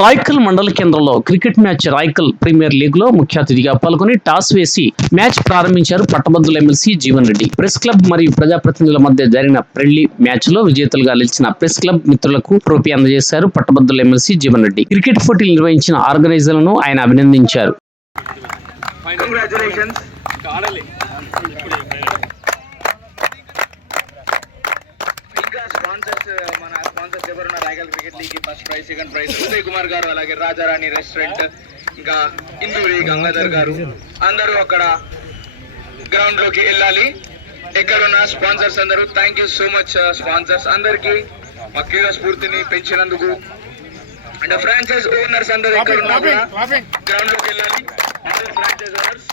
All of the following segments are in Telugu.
రాయ్కల్ మండల కేంద్రంలో క్రికెట్ మ్యాచ్ రాయ్కల్ ప్రీమియర్ లీగ్లో ముఖ్య అతిథిగా పాల్గొని టాస్ వేసి మ్యాచ్ ప్రారంభించారు పట్టభద్రుల MLC Jeevan Reddy. Press club మరియు ప్రజాప్రతినిధుల మధ్య జరిగిన ఫ్రెండ్లీ మ్యాచ్లో విజేతలుగా నిలిచిన ప్రెస్ క్లబ్ మిత్రులకు ట్రోఫీ అందజేశారు పట్టభద్రుల ఎమ్మెల్సీ జీవన్ రెడ్డి. క్రికెట్ పోటీలు నిర్వహించిన ఆర్గనైజర్లను ఆయన అభినందించారు కంగ్రాచులేషన్స్ ఇంకా స్పాన్సర్స్ మన స్పాన్సర్స్ ఎవరున్నారు Rayagal cricket league first prize second prize Uday Kumar garu అలాగే రాజారాణి రెస్టారెంట్ ఇంకా ఇందూరి గంగాధర్ గారు. అందరూ అక్కడ గ్రౌండ్లోకి వెళ్ళాలి. ఎక్కడున్న స్పాన్సర్స్ అందరూ thank you so much sponsors అందరికి మా క్రీడా స్ఫూర్తిని పెంచినందుకు. అండ్ ఫ్రాంచైజ్ ఓనర్స్ అందరూ ఎక్కడున్నా కూడా గ్రౌండ్లోకి వెళ్ళాలి. Franchise owners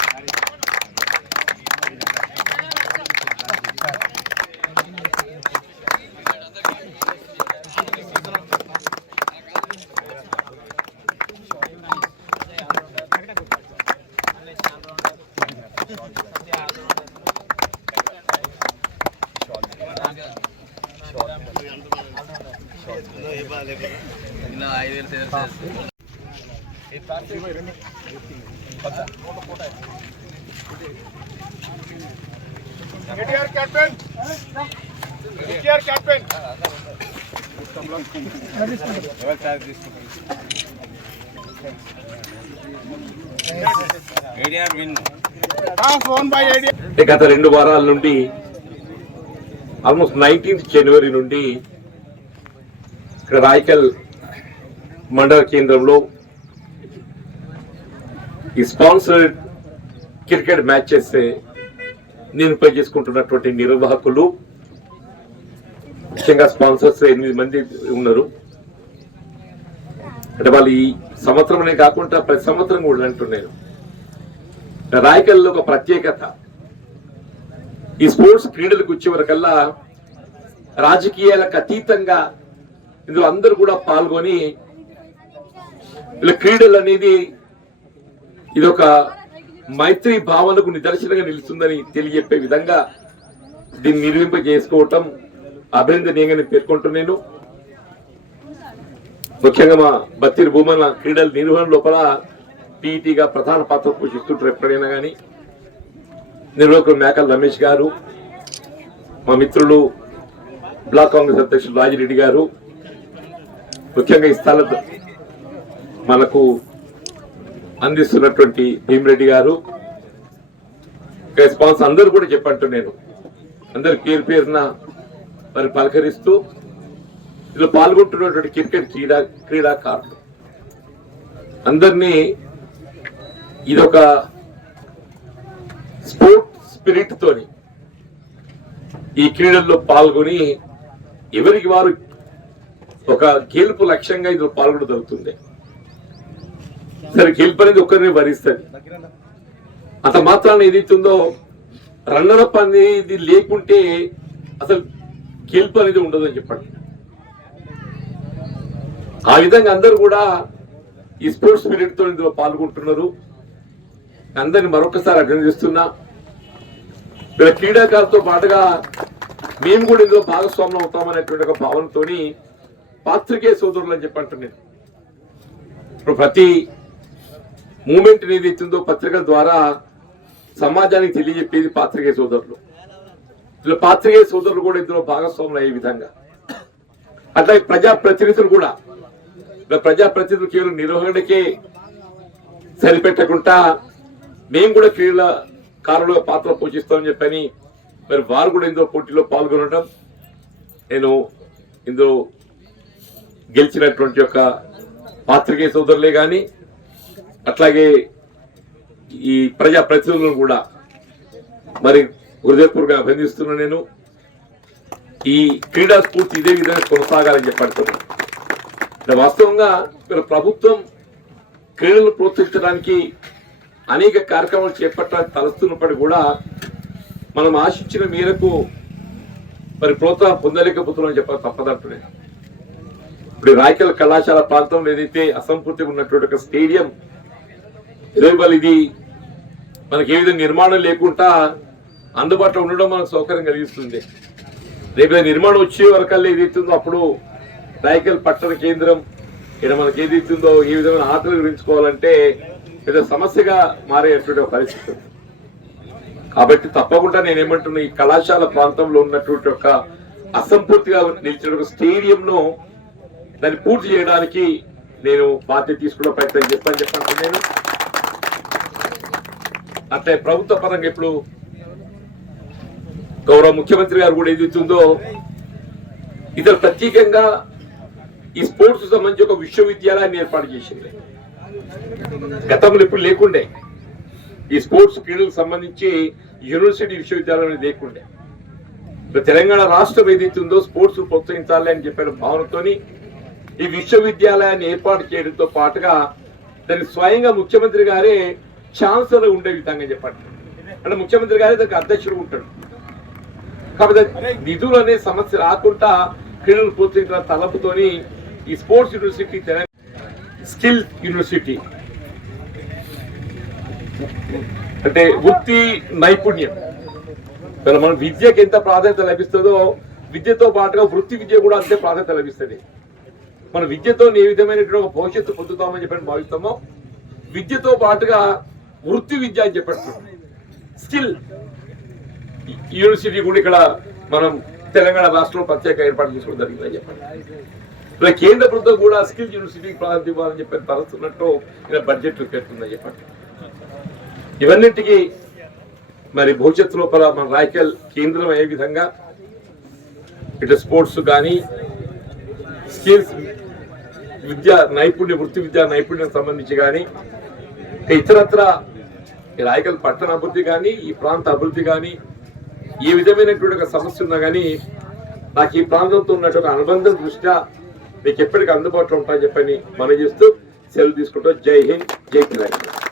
NTR captain ADR గత రెండు వారాల నుండి ఆల్మోస్ట్ నైన్టీన్త్ జనవరి నుండి ఇక్కడ రాయకల్ మండల కేంద్రంలో ఈ స్పాన్సర్డ్ క్రికెట్ మ్యాచెస్ నిర్వహణ చేసుకుంటున్నటువంటి నిర్వాహకులు. ముఖ్యంగా స్పాన్సర్స్ ఎనిమిది మంది ఉన్నారు. అంటే వాళ్ళు ఈ సంవత్సరమే కాకుండా ప్రతి సంవత్సరం కూడా అంటున్నారు. రాయకల్లో ఒక ప్రత్యేకత. ఈ స్పోర్ట్స్ క్రీడలకు వచ్చే వరకల్లా రాజకీయాలకు అతీతంగా ఇందులో అందరూ కూడా పాల్గొని ఇలా క్రీడలు అనేది ఇది ఒక మైత్రి భావనకు నిదర్శనంగా నిలుస్తుందని తెలియజెప్పే విధంగా దీన్ని నిర్వింప చేసుకోవటం అభినందనీయంగా నేను పేర్కొంటున్నాను. ముఖ్యంగా మా బత్తిరి భూమన క్రీడల నిర్వహణ లోపల పీఈటీగా ప్రధాన పాత్ర పోషిస్తుంటారు ఎప్పుడైనా కానీ నిర్వాహకులు మేకల్ రమేష్ గారు మా మిత్రులు బ్లాక్ కాంగ్రెస్ అధ్యక్షులు రాజిరెడ్డి గారు ముఖ్యంగా ఈ స్థల మనకు అందిస్తున్నటువంటి భీమిరెడ్డి గారు రెస్పాన్స్ అందరూ కూడా చెప్పంటూ నేను అందరు పేరు పేరున మరి పలకరిస్తూ ఇందులో పాల్గొంటున్నటువంటి క్రికెట్ క్రీడా క్రీడాకారులు. అందరినీ ఇదొక స్పోర్ట్ స్పిరిట్ తోని ఈ క్రీడల్లో పాల్గొని ఎవరికి వారు ఒక గెలుపు లక్ష్యంగా ఇందులో పాల్గొనడం జరుగుతుంది. సరే గెలుపు అనేది ఒకరిని భరిస్తుంది. అంత మాత్రాన ఏదైతుందో రన్నరప్ అనేది లేకుంటే అసలు గెలుపు అనేది ఉండదు అని చెప్పండి. ఆ విధంగా అందరూ కూడా ఈ స్పోర్ట్స్ స్పిరిట్తో ఇందులో పాల్గొంటున్నారు. అందరిని మరొకసారి అభినందిస్తున్నా. ఇక్కడ క్రీడాకారులతో పాటుగా మేము కూడా ఇందులో భాగస్వామ్యం అవుతామనేటువంటి ఒక భావనతోని పాత్రికే సోదరులు అని చెప్పి అంటున్నాను ఇప్పుడు ప్రతి మూమెంట్ ఏది ఇస్తుందో పత్రికల ద్వారా సమాజానికి తెలియజెప్పేది పాత్రికే సోదరులు. ఇలా పాత్రికే సోదరులు కూడా ఇందులో భాగస్వాములు అయ్యే విధంగా. అట్లాగే ప్రజా ప్రతినిధులు కూడా. ఇలా ప్రజాప్రతినిధులు కేవలం నిర్వహణకే సరిపెట్టకుండా మేము కూడా క్రీడల కారులో పాత్ర పోషిస్తామని చెప్పని మరి వారు కూడా ఇందులో పోటీలో పాల్గొనడం నేను ఇందులో గెలిచినటువంటి యొక్క పాత్రికేయ సోదరులే కానీ అట్లాగే ఈ ప్రజా ప్రతినిధులను కూడా మరి హృదయపూర్వకంగా అభినందిస్తున్నాను నేను. ఈ క్రీడా స్ఫూర్తి ఇదే విధంగా కొనసాగాలని చెప్పడుతున్నాను వాస్తవంగా ప్రభుత్వం క్రీడలను ప్రోత్సహించడానికి అనేక కార్యక్రమాలు చేపట్టాలని తలస్తున్నప్పటికీ కూడా మనం ఆశించిన మేరకు మరి ప్రోత్సాహం పొందలేకపోతున్నామని చెప్పాలి తప్పదంటున్నాను ఇప్పుడు రాయకల్ కళాశాల ప్రాంతంలో ఏదైతే అసంపూర్తిగా ఉన్నటువంటి ఒక స్టేడియం ఇరవై ఇది మనకి ఏ విధంగా నిర్మాణం లేకుండా అందుబాటులో ఉండడం మనకు సౌకర్యం కలిగిస్తుంది. రేపు నిర్మాణం వచ్చే వరకల్లా ఏదైతుందో అప్పుడు రాయకల్ పట్టణ కేంద్రం ఇక్కడ మనకి ఏది ఇస్తుందో ఏ విధమైన ఆటలు గురించుకోవాలంటే పెద్ద సమస్యగా మారేటువంటి పరిస్థితి. కాబట్టి తప్పకుండా నేనేమంటున్నా ఈ కళాశాల ప్రాంతంలో ఉన్నటువంటి యొక్క అసంపూర్తిగా నిలిచిన స్టేడియంను దాన్ని పూర్తి చేయడానికి నేను బాధ్యత తీసుకున్న ప్రయత్నం చెప్పని చెప్పండి నేను. అట్లే ప్రభుత్వ పరంగా ఇప్పుడు గౌరవ ముఖ్యమంత్రి గారు కూడా ఏదైతుందో ఇతర ప్రత్యేకంగా ఈ స్పోర్ట్స్ సంబంధించి ఒక విశ్వవిద్యాలయాన్ని ఏర్పాటు చేసింది. గతంలో ఇప్పుడు లేకుండే. ఈ స్పోర్ట్స్ క్రీడలకు సంబంధించి యూనివర్సిటీ విశ్వవిద్యాలయం లేకుండే. తెలంగాణ రాష్ట్రం ఏదైతే ఉందో స్పోర్ట్స్ ప్రోత్సహించాలి అని చెప్పిన భావనతోని ఈ విశ్వవిద్యాలయాన్ని ఏర్పాటు చేయడంతో పాటుగా దాన్ని స్వయంగా ముఖ్యమంత్రి గారే ఛాన్సలర్ ఉండే విధంగా చెప్పండి అంటే ముఖ్యమంత్రి గారే దానికి అధ్యక్షుడు ఉంటాడు. కాబట్టి నిధులు అనే సమస్య రాకుండా క్రీడలు ప్రోత్సహించిన తలపుతోని ఈ sports university Telangana skill university అంటే వృత్తి నైపుణ్యం. మరి మనం విద్యకి ఎంత ప్రాధాన్యత లభిస్తుందో విద్యతో పాటుగా వృత్తి విద్య కూడా అంతే ప్రాధాన్యత లభిస్తుంది. మన విద్యతో ఏ విధమైనటువంటి ఒక భవిష్యత్తు పొందుతామని చెప్పని భావిస్తామో విద్యతో పాటుగా వృత్తి విద్య అని చెప్పట్టు స్కిల్ యూనివర్సిటీ కూడా ఇక్కడ మనం తెలంగాణ రాష్ట్రంలో ప్రత్యేక ఏర్పాటు చేసుకోవడం జరిగిందని చెప్పండి. ఇలా కేంద్ర ప్రభుత్వం కూడా స్కిల్ యూనివర్సిటీకి ప్రాధాన్యత ఇవ్వాలని చెప్పి తరస్తున్నట్టు ఇలా బడ్జెట్ పెడుతుందని చెప్పండి. ఇవన్నింటికి మరి భవిష్యత్తు లోపల మన రాయకల్ కేంద్రం అయ్యే విధంగా ఇటు స్పోర్ట్స్ కానీ స్కిల్స్ విద్య నైపుణ్య వృత్తి విద్యా నైపుణ్యం సంబంధించి కానీ ఇతరత్ర ఈ రాయకల్ పట్టణ అభివృద్ధి కానీ ఈ ప్రాంత అభివృద్ధి కానీ ఏ విధమైనటువంటి ఒక సమస్య ఉన్నా కానీ నాకు ఈ ప్రాంతంతో ఉన్నటువంటి అనుబంధం దృష్ట్యా మీకు ఎప్పటికీ అందుబాటులో ఉంటాయని చెప్పని మనం చేస్తూ సెలవు తీసుకుంటాం జై హింద్ జై తెలంగాణ